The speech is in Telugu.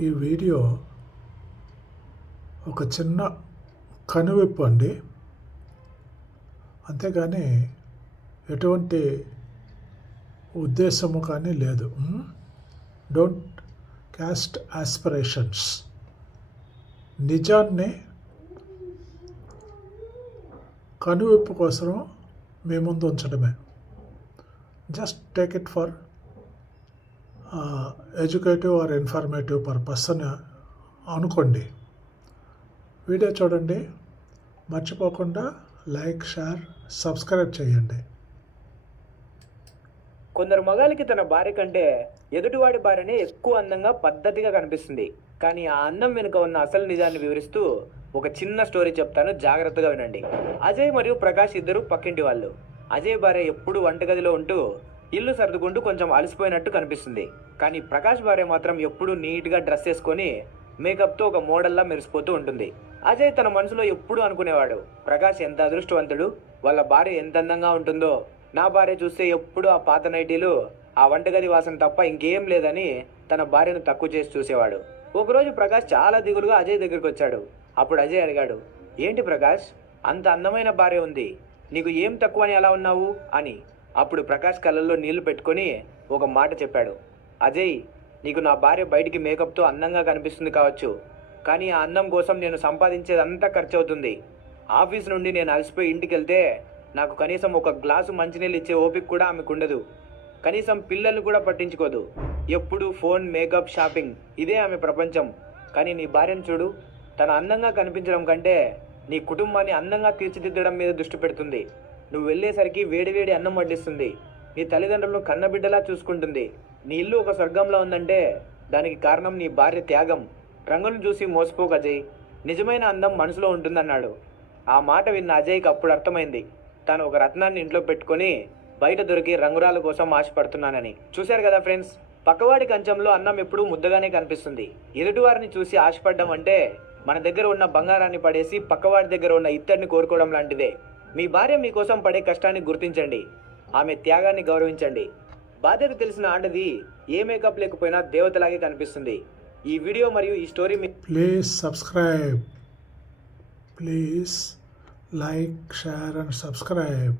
ఈ వీడియో ఒక చిన్న కనువిప్పు అండి. అంతేగాని ఎటువంటి ఉద్దేశము కానీ లేదు. Don't cast aspirations. నిజాన్ని కనువిప్పు కోసం మీ ముందు ఉంచడమే. Just take it for educative or informative purpose అని అనుకోండి. వీడియో చూడండి, మర్చిపోకుండా లైక్, షేర్, సబ్స్క్రైబ్ చేయండి. కొందరు మగాళ్ళకి తన భార్య కంటే ఎదుటివాడి భార్యనే ఎక్కువ అందంగా పద్ధతిగా కనిపిస్తుంది. కానీ ఆ అందం వెనుక ఉన్న అసలు నిజాన్ని వివరిస్తూ ఒక చిన్న స్టోరీ చెప్తాను, జాగ్రత్తగా వినండి. అజయ్ మరియు ప్రకాష్ ఇద్దరు పక్కింటి వాళ్ళు. అజయ్ భార్య ఎప్పుడు వంటగదిలో ఉంటూ ఇల్లు సర్దుకుంటూ కొంచెం అలసిపోయినట్టు కనిపిస్తుంది. కానీ ప్రకాష్ భార్య మాత్రం ఎప్పుడూ నీట్గా డ్రెస్ వేసుకొని మేకప్తో ఒక మోడల్లా మెరిసిపోతూ ఉంటుంది. అజయ్ తన మనసులో ఎప్పుడూ అనుకునేవాడు, ప్రకాష్ ఎంత అదృష్టవంతుడు, వాళ్ళ భార్య ఎంత అందంగా ఉంటుందో. నా భార్య చూస్తే ఎప్పుడు ఆ పాత నైటీలు, ఆ వంటగది వాసన తప్ప ఇంకేం లేదని తన భార్యను తక్కువ చేసి చూసేవాడు. ఒకరోజు ప్రకాష్ చాలా దిగులుగా అజయ్ దగ్గరికి వచ్చాడు. అప్పుడు అజయ్ అడిగాడు, ఏంటి ప్రకాష్, అంత అందమైన భార్య ఉంది, నీకు ఏం తక్కువ అని అలా ఉన్నావు అని. అప్పుడు ప్రకాష్ కళ్ళల్లో నీళ్లు పెట్టుకొని ఒక మాట చెప్పాడు, అజయ్, నీకు నా భార్య బయటికి మేకప్తో అందంగా కనిపిస్తుంది కావచ్చు, కానీ ఆ అందం కోసం నేను సంపాదించేదంతా ఖర్చు అవుతుంది. ఆఫీస్ నుండి నేను అలసిపోయి ఇంటికి వెళ్తే నాకు కనీసం ఒక గ్లాసు మంచినీళ్ళు ఇచ్చే ఓపిక కూడా ఆమెకు ఉండదు. కనీసం పిల్లల్ని కూడా పట్టించుకోదు. ఎప్పుడు ఫోన్, మేకప్, షాపింగ్, ఇదే ఆమె ప్రపంచం. కానీ నీ భార్యను చూడు, తన అందంగా కనిపించడం కంటే నీ కుటుంబాన్ని అందంగా తీర్చిదిద్దడం మీద దృష్టి పెడుతుంది. నువ్వు వెళ్ళేసరికి వేడివేడి అన్నం వడ్డిస్తుంది. నీ తల్లిదండ్రులను కన్నబిడ్డలా చూసుకుంటుంది. నీ ఇల్లు ఒక స్వర్గంలో ఉందంటే దానికి కారణం నీ భార్య త్యాగం. రంగును చూసి మోసపోకు అజయ్, నిజమైన అందం మనసులో ఉంటుందన్నాడు. ఆ మాట విన్న అజయ్కి అప్పుడు అర్థమైంది, తాను ఒక రత్నాన్ని ఇంట్లో పెట్టుకొని బయట దొరికి రంగురాల కోసం ఆశపడుతున్నానని. చూశారు కదా ఫ్రెండ్స్, పక్కవాడి కంచంలో అన్నం ఎప్పుడూ ముద్దగానే కనిపిస్తుంది. ఎదుటివారిని చూసి ఆశపడ్డం అంటే మన దగ్గర ఉన్న బంగారాన్ని పడేసి పక్కవాడి దగ్గర ఉన్న ఇత్తడిని కోరుకోవడం లాంటిదే. మీ భార్య మీకోసం పడే కష్టాన్ని గుర్తించండి, ఆమె త్యాగాన్ని గౌరవించండి. బాధ్యత తెలిసిన ఆడది ఏ మేకప్ లేకపోయినా దేవతలాగే కనిపిస్తుంది. ఈ వీడియో మరియు ఈ story please subscribe, please like, share and subscribe.